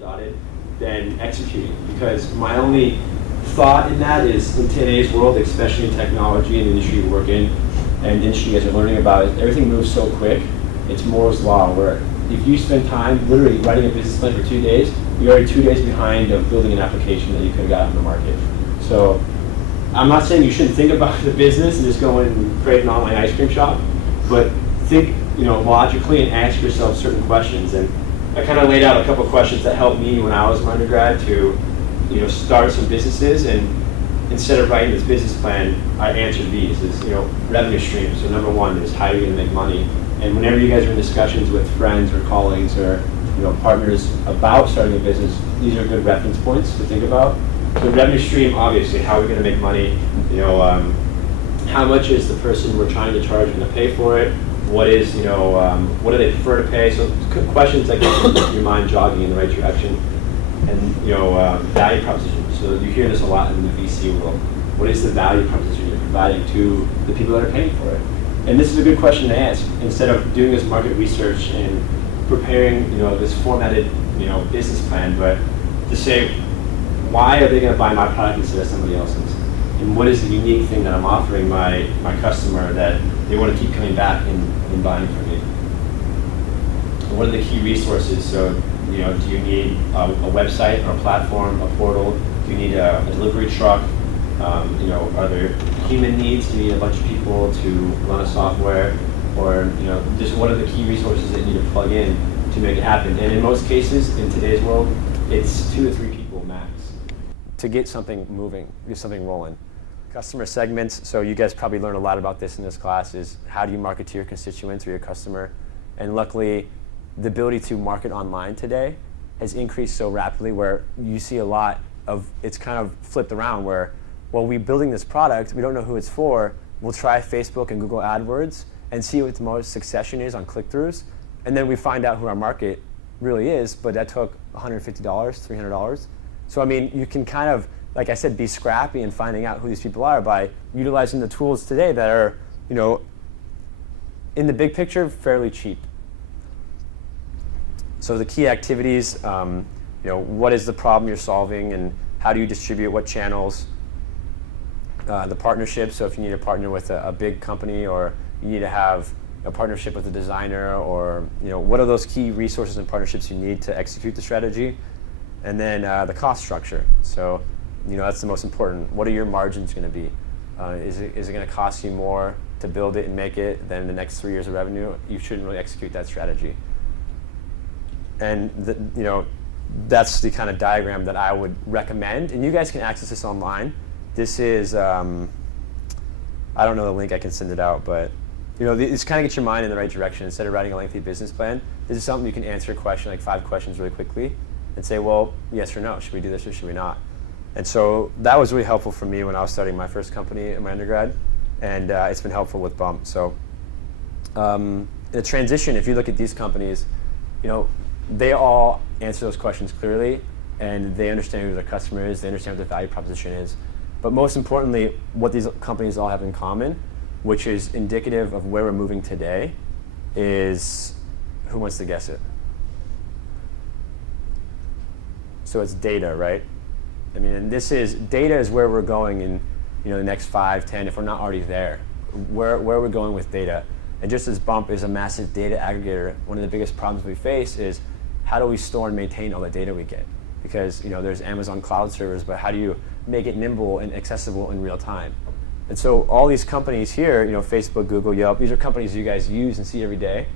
dotted than executing. Because my only thought in that is, in today's world, especially in technology and the industry you work in, and the industry you guys are learning about, everything moves so quick. It's Moore's Law, where if you spend time literally writing a business plan for 2 days, you're already 2 days behind of building an application that you could have got on the market. So I'm not saying you shouldn't think about the business and just go and create an online ice cream shop, but think, logically and ask yourself certain questions. And I kind of laid out a couple of questions that helped me when I was an undergrad to, start some businesses. And instead of writing this business plan, I answered these as, revenue streams. So number one is, how are you going to make money? And whenever you guys are in discussions with friends or colleagues or partners about starting a business, these are good reference points to think about. The revenue stream, obviously, how are we going to make money? How much is the person we're trying to charge going to pay for it? What is, what do they prefer to pay? So questions that get your mind jogging in the right direction. And value proposition. So you hear this a lot in the VC world. What is the value proposition you're providing to the people that are paying for it? And this is a good question to ask. Instead of doing this market research and preparing, this formatted, business plan, but to say, why are they going to buy my product instead of somebody else's? And what is the unique thing that I'm offering my customer that they want to keep coming back and buying from me? And what are the key resources? So, do you need a website or a platform, a portal? Do you need a delivery truck? Are there human needs? Do you need a bunch of people to run a software? Or, just what are the key resources that you need to plug in to make it happen? And in most cases, in today's world, it's 2 to 3 people max to get something moving, get something rolling. Customer segments, so you guys probably learned a lot about this in this class, is how do you market to your constituents or your customer? And luckily, the ability to market online today has increased so rapidly where you see a lot of, it's kind of flipped around where, well, we're building this product, we don't know who it's for, we'll try Facebook and Google AdWords and see what the most succession is on click-throughs, and then we find out who our market really is, but that took $150, $300. So I mean, you can kind of, like I said, be scrappy in finding out who these people are by utilizing the tools today that are, in the big picture, fairly cheap. So the key activities, what is the problem you're solving and how do you distribute, what channels? The partnership, so if you need to partner with a big company or you need to have a partnership with a designer or, what are those key resources and partnerships you need to execute the strategy? And then the cost structure. So, that's the most important. What are your margins going to be? Is it going to cost you more to build it and make it than the next 3 years of revenue? You shouldn't really execute that strategy. And that's the kind of diagram that I would recommend. And you guys can access this online. This is, I don't know the link, I can send it out, but this kind of gets your mind in the right direction. Instead of writing a lengthy business plan, this is something you can answer a question, like 5 questions really quickly, and say, well, yes or no, should we do this or should we not? And so that was really helpful for me when I was starting my first company in my undergrad, and it's been helpful with Bump. So the transition, if you look at these companies, they all answer those questions clearly, and they understand who their customer is, they understand what their value proposition is. But most importantly, what these companies all have in common, which is indicative of where we're moving today, is, who wants to guess it? So it's data, right? I mean, and data is where we're going in the next 5, 10, if we're not already there. Where we're going with data. And just as Bump is a massive data aggregator, one of the biggest problems we face is how do we store and maintain all the data we get? Because there's Amazon cloud servers, but how do you make it nimble and accessible in real time? And so all these companies here, Facebook, Google, Yelp, these are companies you guys use and see every day,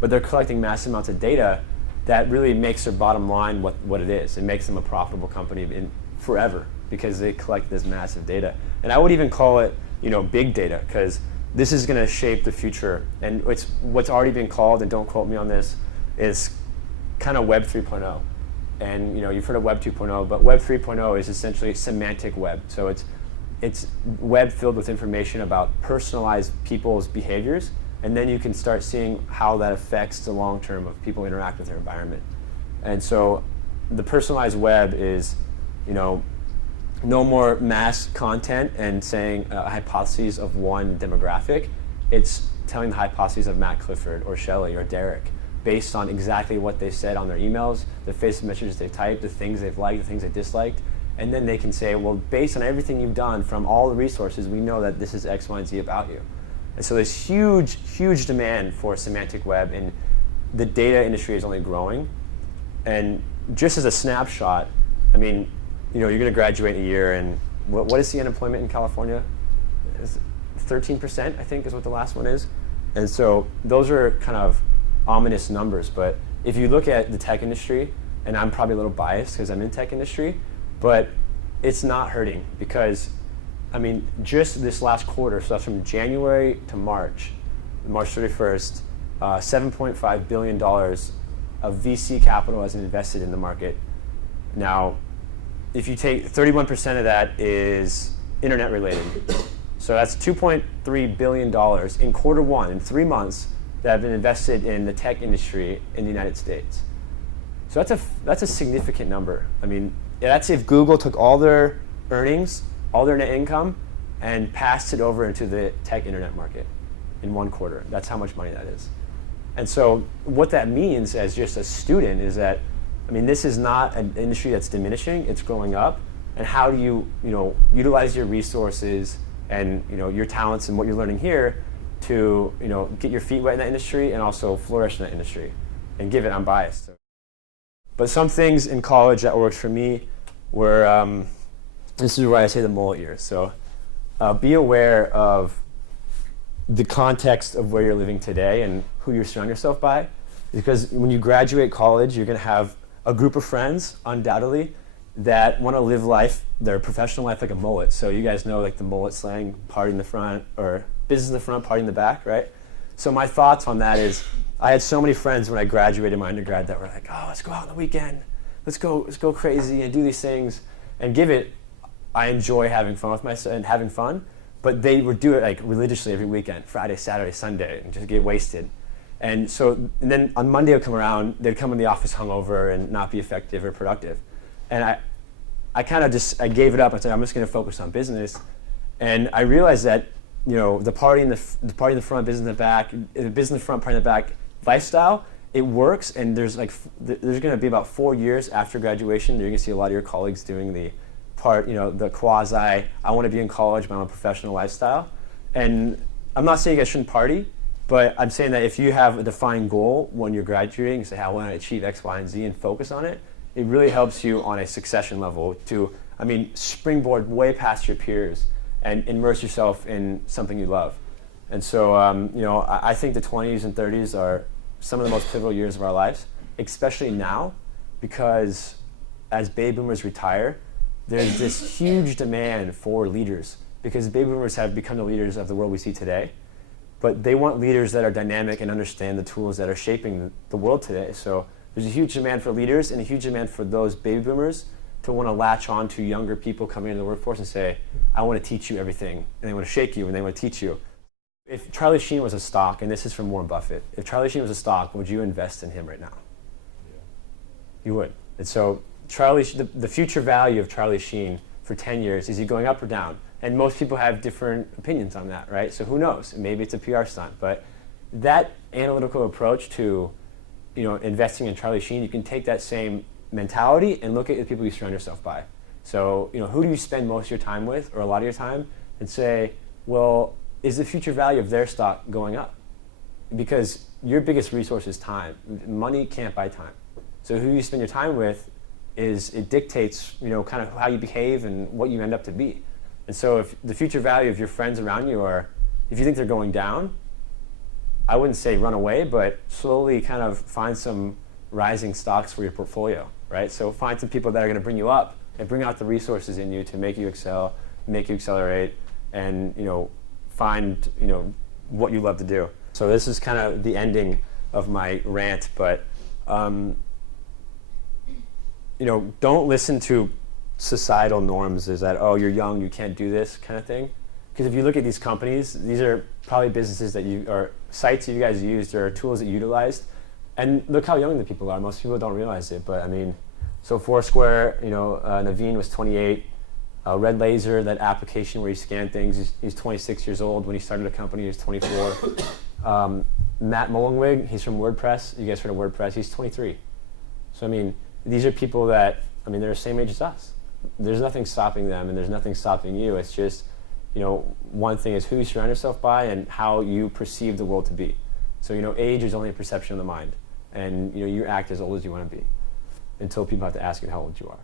but they're collecting massive amounts of data that really makes their bottom line what it is. It makes them a profitable company in forever because they collect this massive data. And I would even call it, big data, because this is going to shape the future. And it's what's already been called, and don't quote me on this, is kind of Web 3.0. And you've heard of Web 2.0, but Web 3.0 is essentially semantic web. So it's web filled with information about personalized people's behaviors, and then you can start seeing how that affects the long term of people interact with their environment. And so the personalized web is, no more mass content and saying hypotheses of one demographic. It's telling the hypotheses of Matt Clifford or Shelley or Derek. based on exactly what they said on their emails, the Facebook messages they typed, the things they've liked, the things they disliked. And then they can say, well, based on everything you've done from all the resources, we know that this is X, Y, and Z about you. And so there's huge, huge demand for semantic web, and the data industry is only growing. And just as a snapshot, I mean, you're going to graduate in a year, and what is the unemployment in California? 13%, I think, is what the last one is. And so those are kind of ominous numbers. But if you look at the tech industry, and I'm probably a little biased because I'm in tech industry, but it's not hurting because, I mean, just this last quarter, so that's from January to March 31st, $7.5 billion of VC capital has been invested in the market. Now, if you take 31% of that is internet related. So that's $2.3 billion in quarter one, in 3 months, that have been invested in the tech industry in the United States. So that's a significant number. I mean, that's if Google took all their earnings, all their net income, and passed it over into the tech internet market in 1 quarter. That's how much money that is. And so what that means as just a student is that, I mean, this is not an industry that's diminishing, it's growing up. And how do you, utilize your resources and, your talents and what you're learning here to, get your feet wet in that industry and also flourish in that industry and give it unbiased. But some things in college that worked for me were, this is where I say the mullet years. So be aware of the context of where you're living today and who you're surrounding yourself by. Because when you graduate college, you're going to have a group of friends, undoubtedly, that want to live life, their professional life, like a mullet. So you guys know like the mullet slang, party in the front, or business in the front, party in the back, right? So my thoughts on that is, I had so many friends when I graduated my undergrad that were like, oh, let's go out on the weekend. Let's go crazy and do these things and give it. I enjoy having fun with myself and having fun, but they would do it like religiously every weekend, Friday, Saturday, Sunday, and just get wasted. And then on Monday would come around, they'd come in the office hungover and not be effective or productive. And I kind of I gave it up. I said, I'm just going to focus on business. And I realized that, the party in the front, business in the back, the business in the front, party in the back lifestyle, it works. And there's going to be about 4 years after graduation, you're going to see a lot of your colleagues doing the the quasi, I want to be in college, but I'm a professional lifestyle. And I'm not saying you guys shouldn't party, but I'm saying that if you have a defined goal when you're graduating, you say, I want to achieve X, Y, and Z and focus on it, it really helps you on a succession level to, springboard way past your peers and immerse yourself in something you love. And so, I think the 20s and 30s are some of the most pivotal years of our lives, especially now, because as baby boomers retire, there's this huge demand for leaders because baby boomers have become the leaders of the world we see today. But they want leaders that are dynamic and understand the tools that are shaping the world today. So there's a huge demand for leaders and a huge demand for those baby boomers to want to latch on to younger people coming into the workforce and say, I want to teach you everything. And they want to shake you and they want to teach you. If Charlie Sheen was a stock, and this is from Warren Buffett, if Charlie Sheen was a stock, would you invest in him right now? Yeah. You would. And so the future value of Charlie Sheen for 10 years, is he going up or down? And most people have different opinions on that, right? So who knows? Maybe it's a PR stunt. But that analytical approach to investing in Charlie Sheen, you can take that same mentality and look at the people you surround yourself by. So who do you spend most of your time with, or a lot of your time, and say, well, is the future value of their stock going up? Because your biggest resource is time. Money can't buy time. So who you spend your time with it dictates, kind of how you behave and what you end up to be. And so if the future value of your friends around you if you think they're going down, I wouldn't say run away, but slowly kind of find some rising stocks for your portfolio, right? So find some people that are going to bring you up and bring out the resources in you to make you excel, make you accelerate, and find what you love to do. So this is kind of the ending of my rant, but don't listen to societal norms is that, oh, you're young, you can't do this kind of thing. Because if you look at these companies, these are probably businesses or sites that you guys used or tools that you utilized. And look how young the people are. Most people don't realize it. But so Foursquare, Naveen was 28. Red Laser, that application where you scan things, he's 26 years old. When he started a company, he was 24. Matt Mullenweg, he's from WordPress. You guys heard of WordPress? He's 23. So I mean, these are people that, I mean, they're the same age as us. There's nothing stopping them, and there's nothing stopping you. It's just, you know, one thing is who you surround yourself by and how you perceive the world to be. So, you know, age is only a perception of the mind, and you know, you act as old as you want to be until people have to ask you how old you are.